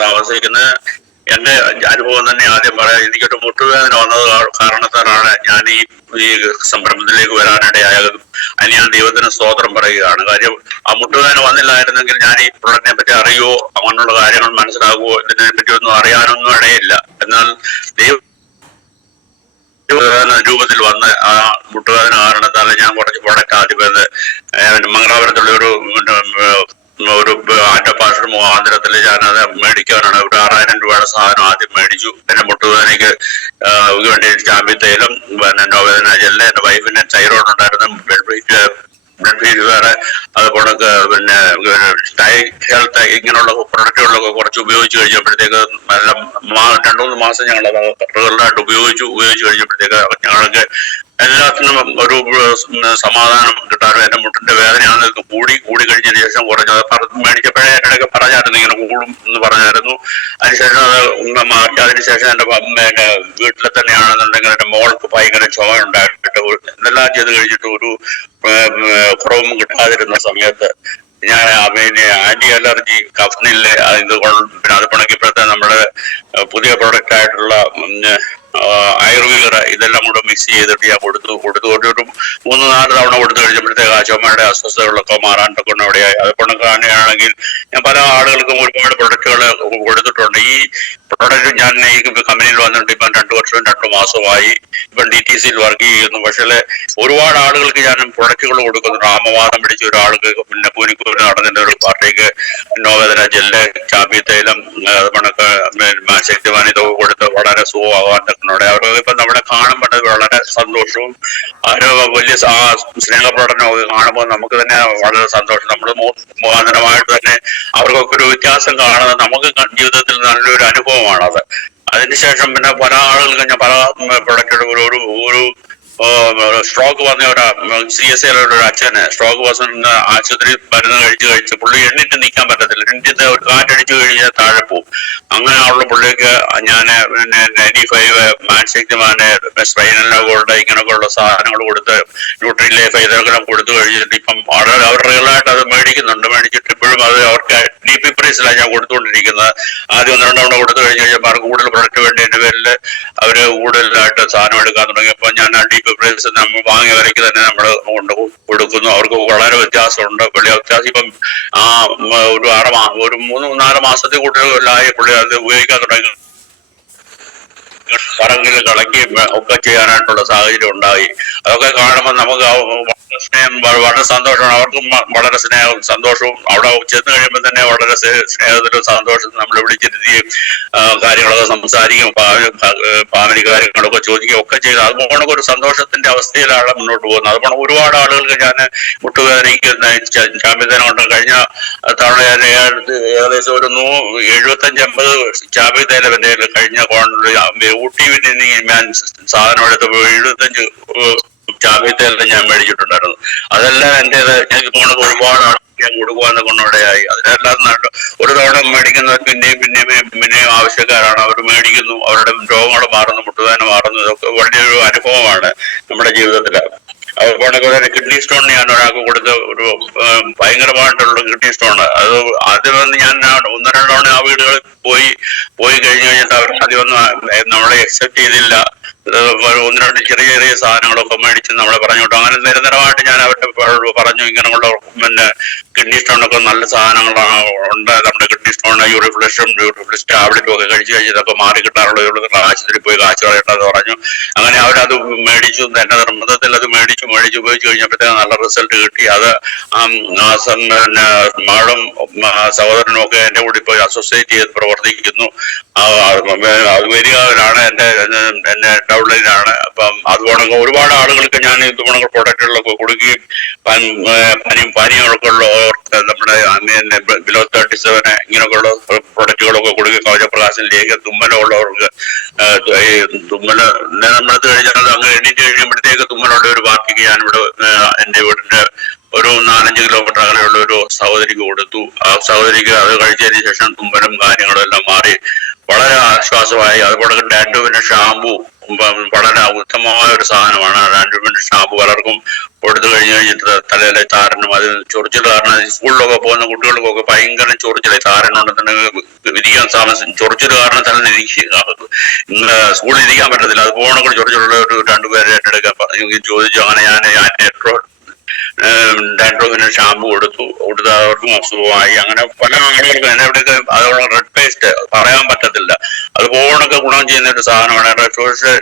താമസിക്കുന്നത്. എന്റെ അനുഭവം തന്നെ ആദ്യം പറയാം. എനിക്കൊരു മുട്ടുവേദന വന്നത് കാരണത്താലാണ് ഞാൻ ഈ ഈ സംരംഭത്തിലേക്ക് വരാനിടയായതും. അതിന് ഞാൻ ദൈവത്തിന് സ്തോത്രം പറയുകയാണ്. കാര്യം ആ മുട്ടുവേദന വന്നില്ലായിരുന്നെങ്കിൽ ഞാൻ ഈ പ്രൊഡക്റ്റിനെ പറ്റി അറിയുവോ? അങ്ങനെയുള്ള കാര്യങ്ങൾ മനസ്സിലാകുവോ? ഇതിനെ പറ്റി ഒന്നും അറിയാനൊന്നും ഇടയില്ല എന്നാൽ ദൈവം രൂപത്തിൽ വന്ന് ആ മുട്ടുവേദന കാരണത്താൽ ഞാൻ കുറച്ച് പ്രൊഡക്റ്റ് ആദ്യമേ മംഗളാപുരത്തുള്ള ഒരു ഒരു ആറ്റപ്പാഷ മുഖാന്തരത്തിൽ ഞാനത് മേടിക്കാനാണ് ഒരു ആറായിരം രൂപയുടെ സാധനം ആദ്യം മേടിച്ചു. പിന്നെ മുട്ടുവേദനയ്ക്ക് വേണ്ടി ചാമ്പി തൈലം പിന്നെ നോവേദന ജെല്ല് എന്റെ വൈഫിന് തൈറോയ്ഡ് ഉണ്ടായിരുന്നു. ബ്ലഡ് ബ്ലഡ് ഫീറ്റ് വേറെ. അതുപോലെ പിന്നെ ടൈ ഹെൽത്ത് ഇങ്ങനെയുള്ള പ്രൊഡക്റ്റുകളൊക്കെ കുറച്ച് ഉപയോഗിച്ച് കഴിഞ്ഞപ്പോഴത്തേക്ക് നല്ല രണ്ടു മൂന്ന് മാസം ഞങ്ങൾ അത് റെഗുലറായിട്ട് ഉപയോഗിച്ചു ഉപയോഗിച്ച് കഴിഞ്ഞപ്പോഴത്തേക്ക് ഞങ്ങൾക്ക് എല്ലാത്തിനും ഒരു സമാധാനം കിട്ടാനും എന്റെ മുട്ടിന്റെ വേദനയാണ് കൂടി കൂടി കഴിഞ്ഞതിന് ശേഷം കുറഞ്ഞത് മേടിച്ചപ്പോഴേ ഇടയ്ക്ക് പറഞ്ഞായിരുന്നു ഇങ്ങനെ കൂടും എന്ന് പറഞ്ഞായിരുന്നു. അതിനുശേഷം അത് മാറ്റി അതിനുശേഷം എന്റെ എന്റെ വീട്ടിൽ തന്നെയാണെന്നുണ്ടെങ്കിൽ എന്റെ മോൾക്ക് ഭയങ്കര ചുമ ഉണ്ടായിട്ട് എന്തെല്ലാം ചെയ്ത് കഴിഞ്ഞിട്ട് ഒരു കുറവും കിട്ടാതിരുന്ന സമയത്ത് ഞാൻ പിന്നെ ആന്റി അലർജി കഫ്നിൽ ഇത് പിന്നെ അത് പിണക്കിപ്പോഴത്തെ നമ്മുടെ പുതിയ പ്രൊഡക്റ്റ് ആയിട്ടുള്ള ആയുർവേദ ഇതെല്ലാം കൂടെ മിക്സ് ചെയ്തിട്ട് ഞാൻ കൊടുത്തു. കൊടുത്തു കൊണ്ടിട്ട് മൂന്ന് നാല് തവണ കൊടുത്തു കഴിഞ്ഞപ്പോഴത്തേക്ക് അച്ഛമ്മയുടെ അസ്വസ്ഥതകളൊക്കെ മാറാനൊക്കെ ഇവിടെയായി അത് പണക്കാണെങ്കിൽ ഞാൻ പല ആളുകൾക്കും ഒരുപാട് പ്രൊഡക്റ്റുകൾ കൊടുത്തിട്ടുണ്ട്. ഈ പ്രൊഡക്റ്റ് ഞാൻ ഈ കമ്പനിയിൽ വന്നിട്ട് ഇപ്പം രണ്ടു വർഷവും രണ്ടു മാസമായി ഇപ്പം ഡി ടി സിയിൽ വർക്ക് ചെയ്യുന്നു. പക്ഷേ ഒരുപാട് ആളുകൾക്ക് ഞാൻ പ്രൊഡക്റ്റുകൾ കൊടുക്കുന്നുണ്ട്. ആമവാദം പിടിച്ച ഒരാൾക്ക് പിന്നെ കൂനിക്കൂര് നടന്നിട്ട് ഒരു പാർട്ടിക്ക് നോവേദന ജെല്ല് ചാപ്പി തൈലം അതുകൊണ്ടൊക്കെ ശക്തിമാൻ ഇതൊക്കെ കൊടുത്ത് വളരെ സുഖമാകാൻ നിൽക്കുന്നുണ്ട് അവർക്ക് ഇപ്പൊ നമ്മളെ കാണുമ്പോൾ വളരെ സന്തോഷവും ഒരു വലിയ സ്നേഹപ്രകടനമൊക്കെ കാണുമ്പോൾ നമുക്ക് തന്നെ വളരെ സന്തോഷം. നമ്മൾ മുഖാന്തരമായിട്ട് തന്നെ അവർക്കൊക്കെ ഒരു വ്യത്യാസം കാണുന്നത് നമുക്ക് ജീവിതത്തിൽ നല്ലൊരു അനുഭവമാണത്. അതിനുശേഷം പിന്നെ പല ആളുകൾക്കും ഞാൻ പല പ്രൊഡക്റ്റുകൾ ഒരു ഒരു സ്ട്രോക്ക് വന്ന ഒരു സി എസ് ഐയുടെ ഒരു അച്ഛന്. സ്ട്രോക്ക് വന്ന ആശുപത്രി മരുന്ന് കഴിച്ചു കഴിച്ച് പുള്ളി എണ്ണിട്ട് നിൽക്കാൻ പറ്റത്തില്ല. എണ്ണിട്ട് ഒരു കാറ്റടിച്ചു കഴിഞ്ഞാൽ താഴെ പോകും അങ്ങനെ ഉള്ള പുള്ളിക്ക് ഞാൻ പിന്നെ നയന്റി ഫൈവ് മാൻശക്തിമാന് സ്പൈനൽ ഗോൾഡ് ഇങ്ങനെയൊക്കെ ഉള്ള സാധനങ്ങൾ കൊടുത്ത് ന്യൂട്രി ലൈഫ് ഇതൊക്കെ കൊടുത്തു കഴിഞ്ഞിട്ട് ഇപ്പം വളരെ അവർ റിയലായിട്ട് അത് മേടിക്കുന്നുണ്ട്. മേടിച്ചിട്ട് ഇപ്പോഴും അത് അവർക്ക് ഡി പി പ്രൈസിലാണ് ഞാൻ കൊടുത്തുകൊണ്ടിരിക്കുന്നത്. ആദ്യം ഒന്ന് രണ്ടവണ കൊടുത്തു കഴിഞ്ഞ് കഴിഞ്ഞാൽ അവർക്ക് കൂടുതൽ പ്രൊഡക്റ്റ് വേണ്ടതിന്റെ പേരിൽ അവർ കൂടുതലായിട്ട് സാധനം എടുക്കാൻ തുടങ്ങിയപ്പോൾ ഞാൻ ഡി പി പ്രൈസ് നമ്മൾ വാങ്ങിയ തന്നെ നമ്മൾ കൊണ്ട് കൊടുക്കുന്നു. അവർക്ക് വളരെ വ്യത്യാസമുണ്ട്. വലിയ വ്യത്യാസം ഇപ്പം ആ ഒരു ആറ് മാസം ഒരു മൂന്ന് നാല് മാസത്തിൽ കൂടുതലായി പുള്ളി അത് ഉപയോഗിക്കാൻ തുടങ്ങി. പറങ്കിൽ കളക്കുകയും ഒക്കെ ചെയ്യാനായിട്ടുള്ള സാഹചര്യം ഉണ്ടായി. അതൊക്കെ കാണുമ്പോൾ നമുക്ക് വളരെ സ്നേഹം വളരെ സന്തോഷമാണ്. അവർക്കും വളരെ സ്നേഹവും സന്തോഷവും അവിടെ ചെന്ന് കഴിയുമ്പോൾ തന്നെ വളരെ സ്നേ- സ്നേഹത്തിലും സന്തോഷത്തിലും നമ്മൾ വിളിച്ചിരുത്തുകയും കാര്യങ്ങളൊക്കെ സംസാരിക്കും ഫാമിലി കാര്യങ്ങളൊക്കെ ചോദിക്കുകയും ഒക്കെ ചെയ്ത്. അതുപോലെ ഒരു സന്തോഷത്തിന്റെ അവസ്ഥയിലാണ് മുന്നോട്ട് പോകുന്നത്. അതുപോലെ ഒരുപാട് ആളുകൾക്ക് ഞാൻ മുട്ടുവേദനയ്ക്ക് ചാമ്പ്യത്തനം കൊണ്ട് കഴിഞ്ഞ തവണ ഞാൻ ഏകദേശം ഒരു നൂ എഴുപത്തഞ്ച് അമ്പത് ചാമ്പ്യതയിലും എന്റെ കൊണ്ട് ഊട്ടി ഞാൻ സാധനം എടുത്തപ്പോൾ എഴുപത്തഞ്ച് ചാമ്പ്യത്തേലും ഞാൻ മേടിച്ചിട്ടുണ്ടായിരുന്നു. അതെല്ലാം എന്റെത് ഞങ്ങൾക്ക് പോണത് ഒരുപാട് ഞാൻ കൊടുക്കുവാന്ന് കൊണ്ടോടെയായി അതിനെല്ലാം നല്ല ഒരു തവണ മേടിക്കുന്നവർ പിന്നെയും പിന്നെയും പിന്നെയും ആവശ്യക്കാരാണ്. അവർ മേടിക്കുന്നു അവരുടെ രോഗങ്ങൾ മാറുന്നു മുട്ടുവേദന മാറുന്നു. ഇതൊക്കെ വലിയൊരു അനുഭവമാണ് നമ്മുടെ ജീവിതത്തിൽ അതുപോലെ കിഡ്നി സ്റ്റോൺ ഞാൻ ഒരാൾക്ക് കൊടുത്ത ഒരു ഭയങ്കരമായിട്ടുള്ള കിഡ്നി സ്റ്റോൺ അത് ആദ്യം ഞാൻ ഒന്ന് രണ്ടോണ ആ വീടുകളിൽ പോയി പോയി കഴിഞ്ഞു കഴിഞ്ഞിട്ട് അവർ ഒന്നും നമ്മളെ അക്സെപ്റ്റ് ചെയ്തില്ല. ഒന്ന് രണ്ട് ചെറിയ ചെറിയ സാധനങ്ങളൊക്കെ മേടിച്ച് നമ്മളെ പറഞ്ഞു വിട്ടു അങ്ങനെ നിരന്തരമായിട്ട് ഞാൻ അവരുടെ പറഞ്ഞു ഇങ്ങനെയുള്ള പിന്നെ കിഡ്നി സ്റ്റോണൊക്കെ നല്ല സാധനങ്ങളാണ് ഉണ്ട് നമ്മുടെ കിഡ്നി സ്റ്റോൺ യൂറിഫ്ലഷും യൂറിഫ്ലഷ് ടാബ്ലറ്റും ഒക്കെ കഴിച്ച് ഇതൊക്കെ മാറി കിട്ടാറുള്ള ആശുപത്രിയിൽ ആശുപത്രി പോയി കാശ് കളയണ്ടെന്ന് പറഞ്ഞു. അങ്ങനെ അവരത് മേടിച്ചു എന്റെ നിർബന്ധത്തിൽ മേടിച്ചു മേടിച്ചു ഉപയോഗിച്ച് കഴിഞ്ഞപ്പോഴത്തേക്ക് നല്ല റിസൾട്ട് കിട്ടി. അത് പിന്നെ മാഡം സഹോദരനും ഒക്കെ എന്റെ കൂടെ ഇപ്പോൾ അസോസിയേറ്റ് ചെയ്ത് പ്രവർത്തിക്കുന്നു. വരികയാണ് എന്റെ എന്റെ ഡൗൺലൈനാണ് അപ്പം അതുപോലെ ഒരുപാട് ആളുകൾക്ക് ഞാൻ ഇതുപോലെ പ്രൊഡക്റ്റുകളൊക്കെ കൊടുക്കുകയും പനി പനികളൊക്കെ ഉള്ള നമ്മുടെ ബിലോ തേർട്ടി സെവൻ ഇങ്ങനെയൊക്കെയുള്ള പ്രൊഡക്റ്റുകളൊക്കെ കൊടുക്കുകയും കവചപ്രകാശനിലേക്ക് തുമ്മലുള്ളവർക്ക് തുമ്മൽ നമ്മളത് കഴിഞ്ഞാൽ അങ്ങ് എഡിറ്റ് കഴിയുമ്പോഴത്തേക്ക് തുമ്മലുള്ള ഒരു പാർട്ടിക്ക് ഞാനിവിടെ ഏ, എന്റെ വീടിന്റെ ഒരു നാലഞ്ച് കിലോമീറ്റർ അകലെയുള്ള ഒരു സഹോദരിക്ക് കൊടുത്തു. ആ സഹോദരിക്ക് അത് കഴിച്ചതിന് ശേഷം തുമ്പലും കാര്യങ്ങളും എല്ലാം മാറി. വളരെ ആശ്വാസമായി. അതുപോലെ ഡാൻഡുവിന്റെ ഷാമ്പു. വളരെ ഉത്തമമായ ഒരു സാധനമാണ്. ഡാൻഡുവിന്റെ ഷാമ്പു പലർക്കും കൊടുത്തു കഴിഞ്ഞു കഴിഞ്ഞിട്ട് തലയിലെ താരനും അത് ചൊറിച്ചിൽ കാരണം സ്കൂളിലൊക്കെ പോകുന്ന കുട്ടികൾക്കൊക്കെ ഭയങ്കര ചൊറിച്ചിൽ താരനുണ്ടെന്നുണ്ടെങ്കിൽ ഇരിക്കാൻ താമസം ചൊറിച്ചിൽ കാരണം തന്നെ ഇന്ന് സ്കൂളിൽ ഇരിക്കാൻ പറ്റത്തില്ല. അത് കൂടി ചൊറിച്ചിലുള്ള ഒരു രണ്ടുപേരെ ഏറ്റെടുക്കാൻ ചോദിച്ചു. അങ്ങനെ ഞാൻ ഞാൻ ഏറ്റവും ഡാൻഡ്രോഗിന് ഷാമ്പു കൊടുത്തു. കൊടുത്ത് അവർക്കും അസുഖമായി. അങ്ങനെ പല ആളുകൾക്കും എന്നെ ഇവിടെയൊക്കെ അതുള്ള റെഡ് പേസ്റ്റ് പറയാൻ പറ്റത്തില്ല. അത് പോകണൊക്കെ ഗുണം ചെയ്യുന്ന ഒരു സാധനമാണ്. റെഡ് പേസ്റ്റ്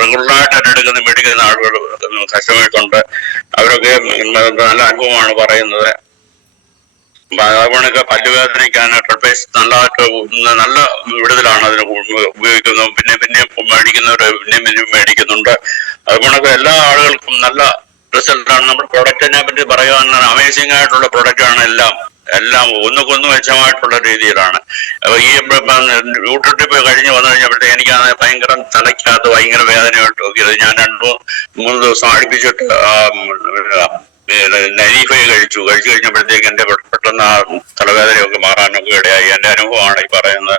റെഗുലറായിട്ട് തന്നെ എടുക്കുന്ന മേടിക്കുന്ന ആളുകൾ കഷ്ടമായിട്ടുണ്ട്. അവരൊക്കെ നല്ല അനുഭവമാണ് പറയുന്നത്. അപ്പൊ അതുകൊണ്ടൊക്കെ പല്ലുവേദനയ്ക്കാൻ റെഡ് പേസ്റ്റ് നല്ലതായിട്ട് നല്ല വിടുതലാണ് അതിന് ഉപയോഗിക്കുന്നത്. പിന്നെ പിന്നെ മേടിക്കുന്നവർ പിന്നെയും പിന്നെയും മേടിക്കുന്നുണ്ട്. അതുകൊണ്ടൊക്കെ എല്ലാ ആളുകൾക്കും നല്ല റിസൾട്ടാണ് നമ്മുടെ പ്രൊഡക്റ്റിനെ പറ്റി പറയുകയാണെങ്കിൽ അമേസിംഗ് ആയിട്ടുള്ള പ്രൊഡക്റ്റ് ആണ് എല്ലാം. എല്ലാം ഒന്നുകൊന്നു മെച്ചമായിട്ടുള്ള രീതിയിലാണ്. ഈ യൂട്യൂബ് കഴിഞ്ഞ് വന്നു കഴിഞ്ഞപ്പോഴത്തേക്ക് എനിക്കാണ് ഭയങ്കര തലയ്ക്കകത്ത് ഭയങ്കര വേദനയായിട്ട് നോക്കിയത് ഞാൻ രണ്ടു മൂന്ന് ദിവസം അടുപ്പിച്ചിട്ട് നൈഫൈ കഴിച്ചു കഴിച്ചു കഴിഞ്ഞപ്പോഴത്തേക്ക് എന്റെ പെട്ടെന്ന് ആ തലവേദനയൊക്കെ മാറാനൊക്കെ ഇടയായി എന്റെ അനുഭവമാണ് ഈ പറയുന്നത്.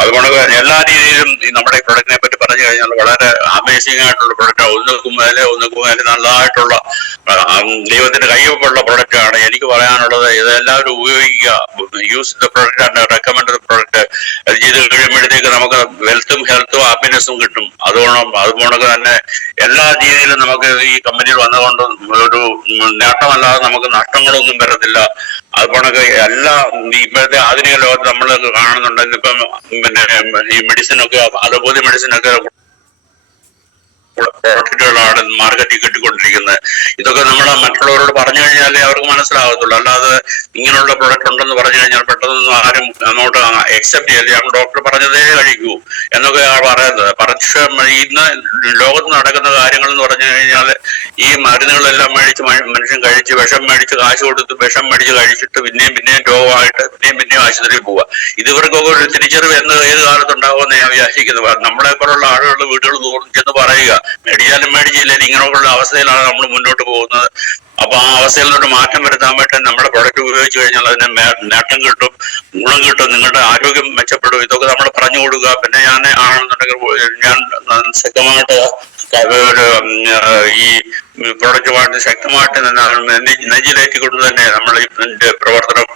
അതുകൊണ്ട് എല്ലാ രീതിയിലും നമ്മുടെ ഈ പ്രൊഡക്റ്റിനെ പറ്റി പറഞ്ഞു കഴിഞ്ഞാൽ വളരെ അമേസിംഗ് ആയിട്ടുള്ള പ്രൊഡക്റ്റ് ഒന്നുക്കും മേലെ ഒന്നുക്കും മേലെ നല്ലതായിട്ടുള്ള ദൈവത്തിന്റെ കയ്യൊപ്പുള്ള പ്രൊഡക്റ്റ് ആണ്. എനിക്ക് പറയാനുള്ളത് ഇത് എല്ലാവരും ഉപയോഗിക്കുക. Use the product and recommend the product അത് ചെയ്ത് കഴിയുമ്പോഴത്തേക്ക് നമുക്ക് വെൽത്തും ഹെൽത്തും ഹാപ്പിനെസ്സും കിട്ടും. അതുകൊണ്ട് അതുകൊണ്ട് തന്നെ എല്ലാ രീതിയിലും നമുക്ക് ഈ കമ്പനിയിൽ വന്നുകൊണ്ട് ഒരു നേട്ടമല്ലാതെ നമുക്ക് നഷ്ടങ്ങളൊന്നും വരത്തില്ല. അതുപോലെ എല്ലാ ഇപ്പോഴത്തെ ആധുനിക ലോകത്ത് നമ്മൾ കാണുന്നുണ്ട്. ഇപ്പം പിന്നെ ഈ മെഡിസിനൊക്കെ അലോപ്പതി മെഡിസിനൊക്കെ പ്രോഡക്റ്റുകളാണ് മാർക്കറ്റിൽ കിട്ടിക്കൊണ്ടിരിക്കുന്നത്. ഇതൊക്കെ നമ്മൾ മറ്റുള്ളവരോട് പറഞ്ഞു കഴിഞ്ഞാലേ അവർക്ക് മനസ്സിലാകത്തുള്ളൂ. അല്ലാതെ ഇങ്ങനെയുള്ള പ്രൊഡക്റ്റ് ഉണ്ടെന്ന് പറഞ്ഞു കഴിഞ്ഞാൽ പെട്ടെന്നൊന്നും ആരും അങ്ങോട്ട് അക്സെപ്റ്റ് ചെയ്യില്ല ഡോക്ടർ പറഞ്ഞതേ കഴിക്കൂ എന്നൊക്കെ പറയുന്നത്. പക്ഷെ ഇന്ന് ലോകത്ത് നടക്കുന്ന കാര്യങ്ങൾ എന്ന് പറഞ്ഞു കഴിഞ്ഞാൽ ഈ മരുന്നുകളെല്ലാം മേടിച്ച് മനുഷ്യൻ കഴിച്ച് വിഷം മേടിച്ച് കാശ് കൊടുത്ത് വിഷം മേടിച്ച് കഴിച്ചിട്ട് പിന്നെയും പിന്നെയും രോഗമായിട്ട് പിന്നെയും പിന്നെയും ആശുപത്രിയിൽ പോവുക. ഇതുവർക്കൊക്കെ ഒരു തിരിച്ചറിവ് എന്ന് ഏത് കാലത്ത് ഉണ്ടാകുമെന്ന് ഞാൻ വിചാരിക്കുന്നത് നമ്മളെ പോലുള്ള ആളുകളുടെ വീടുകൾ തോന്നിച്ചെന്ന് ചെന്ന് പറയുക. മേടിച്ചാലും മേടിച്ചില്ലെങ്കിൽ ഇങ്ങനെയുള്ള അവസ്ഥയിലാണ് നമ്മൾ മുന്നോട്ട് പോകുന്നത്. അപ്പൊ ആ അവസ്ഥയിൽ നിന്നൊരു മാറ്റം വരുത്താൻ വേണ്ടി നമ്മുടെ പ്രൊഡക്റ്റ് ഉപയോഗിച്ച് കഴിഞ്ഞാൽ അതിന് നേട്ടം കിട്ടും ഗുണം കിട്ടും നിങ്ങളുടെ ആരോഗ്യം മെച്ചപ്പെടും. ഇതൊക്കെ നമ്മൾ പറഞ്ഞു കൊടുക്കുക. പിന്നെ ഞാൻ ആണെന്നുണ്ടെങ്കിൽ ഞാൻ ശക്തമായിട്ട് ഒരു ഈ പ്രൊഡക്റ്റുമായിട്ട് ശക്തമായിട്ട് നെഞ്ചിലേറ്റിക്കൊണ്ട് തന്നെ നമ്മൾ ഇതിന്റെ പ്രവർത്തനം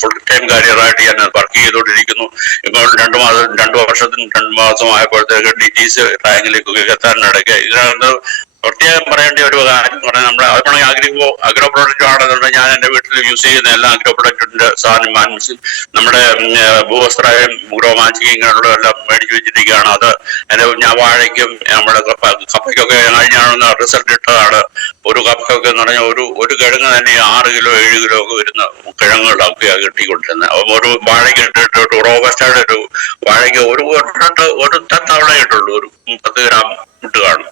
ഫുൾ ടൈം കാര്യമായിട്ട് ഞാൻ വർക്ക് ചെയ്തുകൊണ്ടിരിക്കുന്നു. ഇപ്പോൾ രണ്ടു മാസം രണ്ടു വർഷത്തിന് രണ്ടു മാസം ആയപ്പോഴത്തേക്ക് ഡി ടി സി റാങ്കിലേക്കൊക്കെ എത്താനിടയ്ക്ക് ഇതിനകത്ത് പ്രത്യേകം പറയേണ്ട ഒരു കാര്യം പറഞ്ഞാൽ നമ്മുടെ അതുപോലെ ആഗ്രഹിക്കുമ്പോൾ അഗ്രോ പ്രൊഡക്റ്റ് ആണെന്നുണ്ടെങ്കിൽ ഞാൻ എന്റെ വീട്ടിൽ യൂസ് ചെയ്യുന്ന എല്ലാ അഗ്രോ പ്രൊഡക്റ്റിന്റെ സാധനം നമ്മുടെ ഭൂവസ്ത്രയും ഗ്രോ മാഞ്ചിങ് ഇങ്ങനെയുള്ള എല്ലാം മേടിച്ചു വെച്ചിരിക്കുകയാണ്. അത് എന്റെ ഞാൻ വാഴയ്ക്കും നമ്മുടെ കപ്പയ്ക്കൊക്കെ കഴിഞ്ഞാണെന്ന് റിസൾട്ട് ഇട്ടതാണ്. ഒരു കപ്പയൊക്കെ എന്ന് പറഞ്ഞാൽ ഒരു ഒരു കിഴങ്ങ് തന്നെ ആറ് കിലോ ഏഴ് കിലോ ഒക്കെ വരുന്ന കിഴങ്ങുകളൊക്കെയാണ് കിട്ടിക്കൊണ്ടിരുന്നത്. അപ്പം ഒരു വാഴയ്ക്ക് ഇട്ടിട്ട് റോബസ്റ്റയുടെ ഒരു വാഴയ്ക്ക് ഒരു ഒരു തവണ ഇട്ടുള്ളൂ ഒരു പത്ത് ഗ്രാം ഇട്ട് കാണും.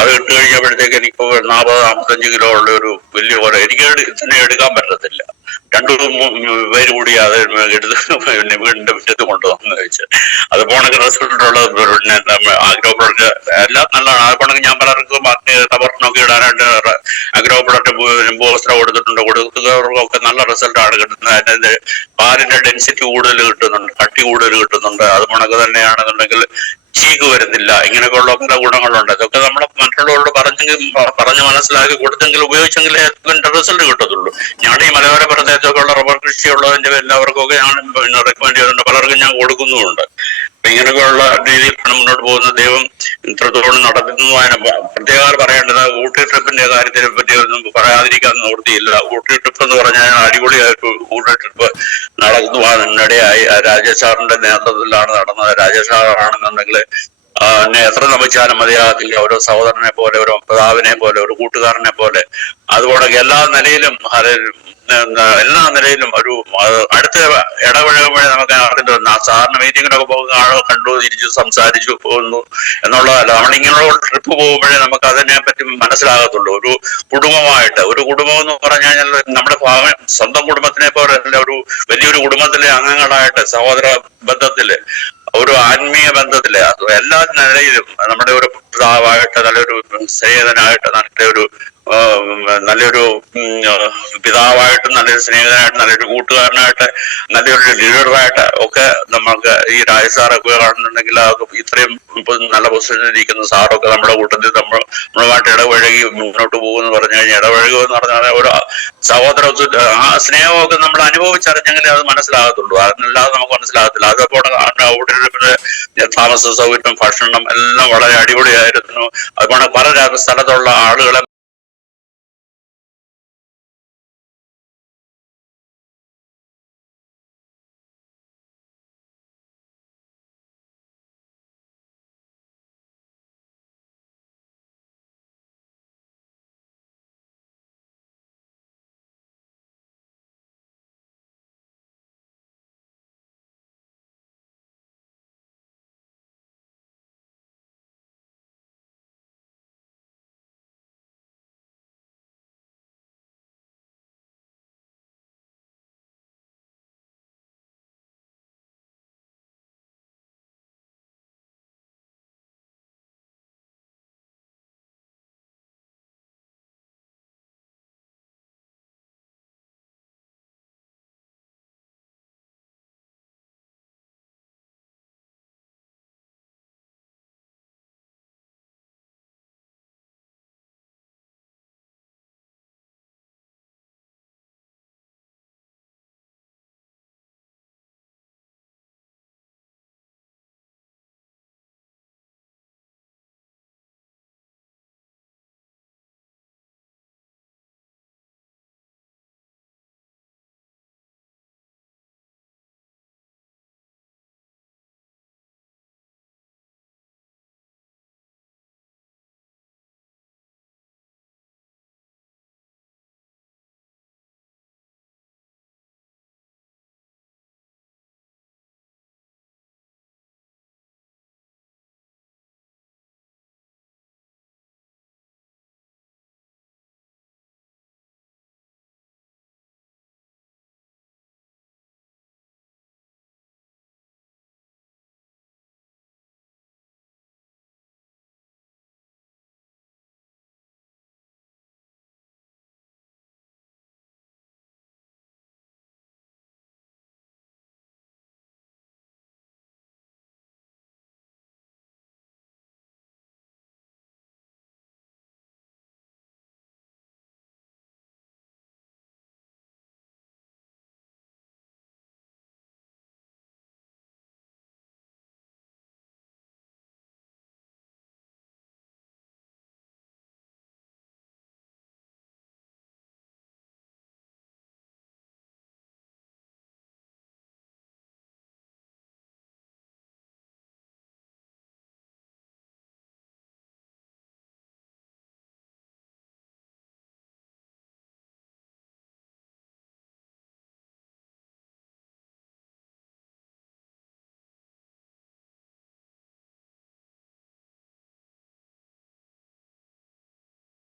അത് ഇട്ട് കഴിഞ്ഞപ്പോഴത്തേക്ക് എനിക്ക് നാൽപ്പത് നാൽപ്പത്തഞ്ച് കിലോ ഉള്ള ഒരു വലിയ പോലെ എനിക്ക് തന്നെ എടുക്കാൻ പറ്റത്തില്ല. രണ്ടു പേര് കൂടി അത് എടുത്ത് വീടിന്റെ മുറ്റത്ത് കൊണ്ടുവന്നു വെച്ച്. അത് പോണക്ക് റിസൾട്ടുള്ള അഗ്രോ പ്രൊഡക്റ്റ് എല്ലാം നല്ലതാണ്. അത് പോണക്ക് ഞാൻ പലർക്കും ടബർട്ടിനൊക്കെ ഇടാനായിട്ട് അഗ്രോ പ്രൊഡക്റ്റ് വസ്ത്രം കൊടുത്തിട്ടുണ്ട്. കൊടുക്കുന്നവർക്കൊക്കെ നല്ല റിസൾട്ടാണ് കിട്ടുന്നത്. അതിന്റെ പാലിന്റെ ഡെൻസിറ്റി കൂടുതൽ കിട്ടുന്നുണ്ട്. കട്ടി കൂടുതൽ കിട്ടുന്നുണ്ട്. അത് പോണക്ക് തന്നെയാണെന്നുണ്ടെങ്കിൽ ചീക്ക് വരുന്നില്ല. ഇങ്ങനെയൊക്കെ ഉള്ള പല ഗുണങ്ങളുണ്ട്. ഇതൊക്കെ നമ്മൾ മറ്റുള്ളവരോട് പറഞ്ഞെങ്കിൽ പറഞ്ഞ് മനസ്സിലാക്കി കൊടുത്തെങ്കിൽ ഉപയോഗിച്ചെങ്കിലേ അതിന്റെ റിസൾട്ട് കിട്ടത്തുള്ളൂ. ഞാൻ ഈ മലയോര പ്രദേശത്തൊക്കെ ഉള്ള റബ്ബർ കൃഷിയുള്ളതിന്റെ എല്ലാവർക്കൊക്കെ ഞാൻ പിന്നെ റെക്കമെൻഡ് ചെയ്തിട്ടുണ്ട് പലർക്കും ഞാൻ കൊടുക്കുന്നുമുണ്ട്. ഇങ്ങനെയൊക്കെയുള്ള രീതിയിലാണ് മുന്നോട്ട് പോകുന്ന ദൈവം ഇത്രത്തോളം നടത്തുന്നു അതിനെ പ്രത്യേകം പറയേണ്ടത് ഊട്ടി ട്രിപ്പിന്റെ കാര്യത്തിനെ പറ്റി ഒന്നും പറയാതിരിക്കാൻ നിവൃത്തിയില്ല. ഊട്ടി ട്രിപ്പ് എന്ന് പറഞ്ഞാൽ അടിപൊളിയായിട്ട് ഊട്ടി ട്രിപ്പ് നടത്തുവാനിടയായി രാജേഷ് സാറിന്റെ നേതൃത്വത്തിലാണ് നടന്നത്. രാജേഷ് എന്നെ എത്ര നമിച്ചാലും മതിയാകത്തില്ല. ഒരു സഹോദരനെ പോലെ ഒരു പിതാവിനെ പോലെ ഒരു കൂട്ടുകാരനെ പോലെ. അതുപോലെ എല്ലാ നിലയിലും എല്ലാ നിലയിലും ഒരു അടുത്ത ഇടപഴകുമ്പോഴേ നമുക്ക് അറിഞ്ഞു സാറിന് മീറ്റിങ്ങിനൊക്കെ പോകുന്ന ആളോ കണ്ടു തിരിച്ചു സംസാരിച്ചു പോകുന്നു എന്നുള്ളതല്ല. നമ്മളിങ്ങനെയുള്ള ട്രിപ്പ് പോകുമ്പോഴേ നമുക്ക് അതിനെ പറ്റി മനസ്സിലാകത്തുള്ളൂ. ഒരു കുടുംബമായിട്ട് ഒരു കുടുംബം എന്ന് പറഞ്ഞു കഴിഞ്ഞാൽ നമ്മുടെ സ്വന്തം കുടുംബത്തിനെ പോലെ ഒരു വലിയൊരു കുടുംബത്തിലെ അംഗങ്ങളായിട്ട് സഹോദര ബന്ധത്തിൽ ഒരു ആത്മീയ ബന്ധത്തിൽ എല്ലാ നിലയിലും നമ്മുടെ ഒരു പിതാവായിട്ട് നല്ലൊരു സ്നേഹിതനായിട്ട് നല്ലൊരു ആ, നല്ലൊരു പിതാവായിട്ട് നല്ലൊരു സ്നേഹിതനായിട്ട് നല്ലൊരു കൂട്ടുകാരനായിട്ട് നല്ലൊരു ലീഡറായിട്ട് ഒക്കെ നമ്മൾക്ക് ഈ രാജ സാറൊക്കെ കാണുന്നുണ്ടെങ്കിൽ ഇത്രയും നല്ല പൊസിഷനിൽ ഇരിക്കുന്ന സാറൊക്കെ നമ്മുടെ കൂട്ടത്തിൽ നമ്മൾ നമ്മളുമായിട്ട് ഇടപഴകി മുന്നോട്ട് പോകുമെന്ന് പറഞ്ഞു കഴിഞ്ഞാൽ ഇടപഴകുക എന്ന് പറഞ്ഞാൽ ഒരു സഹോദര ആ സ്നേഹമൊക്കെ നമ്മൾ അനുഭവിച്ചറിഞ്ഞെങ്കിലേ അത് മനസ്സിലാകത്തുള്ളൂ. അതിനല്ലാതെ നമുക്ക് മനസ്സിലാകത്തില്ല. അതപ്പോൾ അവിടെ താമസ സൗകര്യം ഭക്ഷണം എല്ലാം വളരെ അടിപൊളിയായിരുന്നു. അതുപോലെ പല സ്ഥലത്തുള്ള ആളുകളെ